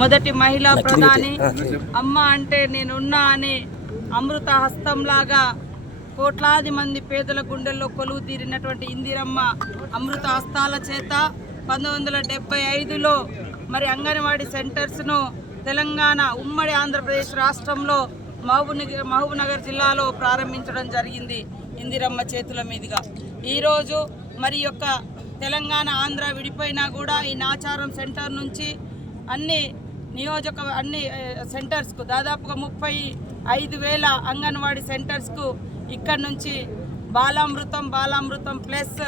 మొదటి మహిళా ప్రధాని, అమ్మ అంటే నేనున్నా అని అమృత హస్తంలాగా కోట్లాది మంది పేదల గుండెల్లో కొలువు తీరినటువంటి ఇందిరమ్మ అమృత హస్తాల చేత 1975లో మరి అంగన్వాడీ సెంటర్స్ను తెలంగాణ ఉమ్మడి ఆంధ్రప్రదేశ్ రాష్ట్రంలో మహబూబ్నగర్ జిల్లాలో ప్రారంభించడం జరిగింది ఇందిరమ్మ చేతుల మీదుగా. ఈరోజు మరి యొక్క తెలంగాణ ఆంధ్ర విడిపోయినా కూడా ఈ నాచారం సెంటర్ నుంచి అన్ని సెంటర్స్కు దాదాపుగా 35,000 అంగన్వాడీ సెంటర్స్కు ఇక్కడి నుంచి బాలామృతం ప్లస్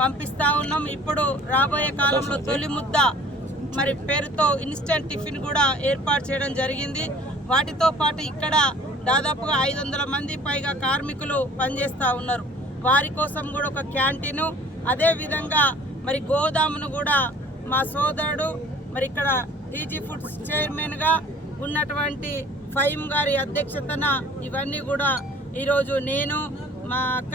పంపిస్తూ ఉన్నాం. ఇప్పుడు రాబోయే కాలంలో తొలి ముద్ద మరి పేరుతో ఇన్స్టెంట్ టిఫిన్ కూడా ఏర్పాటు చేయడం జరిగింది. వాటితో పాటు ఇక్కడ దాదాపుగా 500 మంది పైగా కార్మికులు పనిచేస్తూ ఉన్నారు. వారి కోసం కూడా ఒక క్యాంటీను, అదేవిధంగా మరి గోదామును కూడా మా సోదరుడు మరి ఇక్కడ టీజీ ఫుడ్స్ చైర్మన్గా ఉన్నటువంటి ఫైమ్ గారి అధ్యక్షతన ఇవన్నీ కూడా ఈరోజు నేను, మా అక్క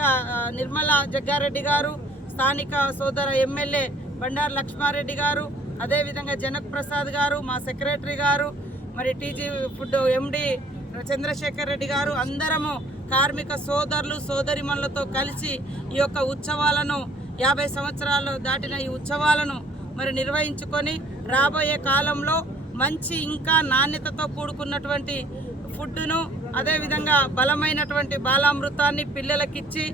నిర్మలా జగ్గారెడ్డి గారు, స్థానిక సోదర ఎమ్మెల్యే బండారు లక్ష్మారెడ్డి గారు, అదేవిధంగా జనక్ ప్రసాద్ గారు, మా సెక్రటరీ గారు, మరి టీజీ ఫుడ్ ఎండి చంద్రశేఖర్ రెడ్డి గారు, అందరము కార్మిక సోదరులు సోదరిమణులతో కలిసి ఈ యొక్క ఉత్సవాలను 50 సంవత్సరాలు దాటిన ఈ ఉత్సవాలను మరి నిర్వహించుకొని రాబోయే కాలంలో మంచి ఇంకా నాణ్యతతో కూడుకున్నటువంటి ఫుడ్ను, అదేవిధంగా బలమైనటువంటి బాలామృతాన్ని పిల్లలకిచ్చి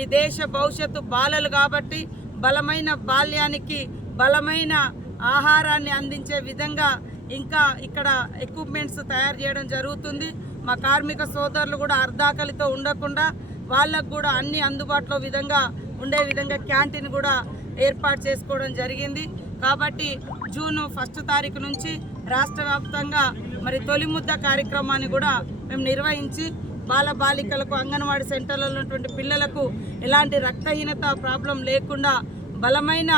ఈ దేశ భవిష్యత్తు బాలలు కాబట్టి బలమైన బాల్యానికి బలమైన ఆహారాన్ని అందించే విధంగా ఇంకా ఇక్కడ ఎక్విప్మెంట్స్ తయారు చేయడం జరుగుతుంది. మా కార్మిక సోదరులు కూడా అర్ధాకలితో ఉండకుండా వాళ్ళకు కూడా అన్ని అందుబాటులో ఉండే విధంగా క్యాంటీన్ కూడా ఏర్పాటు చేసుకోవడం జరిగింది. కాబట్టి జూన్ 1 తారీఖు నుంచి రాష్ట్ర వ్యాప్తంగా మరి తొలి ముద్ద కార్యక్రమాన్ని కూడా మేము నిర్వహించి బాలికలకు అంగన్వాడీ సెంటర్లో ఉన్నటువంటి పిల్లలకు ఎలాంటి రక్తహీనత ప్రాబ్లం లేకుండా బలమైన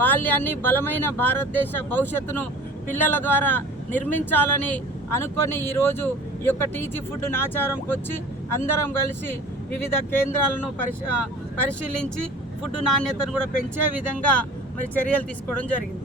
బాల్యాన్ని, బలమైన భారతదేశ భవిష్యత్తును పిల్లల ద్వారా నిర్మించాలని అనుకొని ఈరోజు ఈ యొక్క టీజీ ఫుడ్ నాచారంకి వచ్చి అందరం కలిసి వివిధ కేంద్రాలను పరిశీలించి ఫుడ్ నాణ్యతను కూడా పెంచే విధంగా మరి చర్యలు తీసుకోవడం జరిగింది.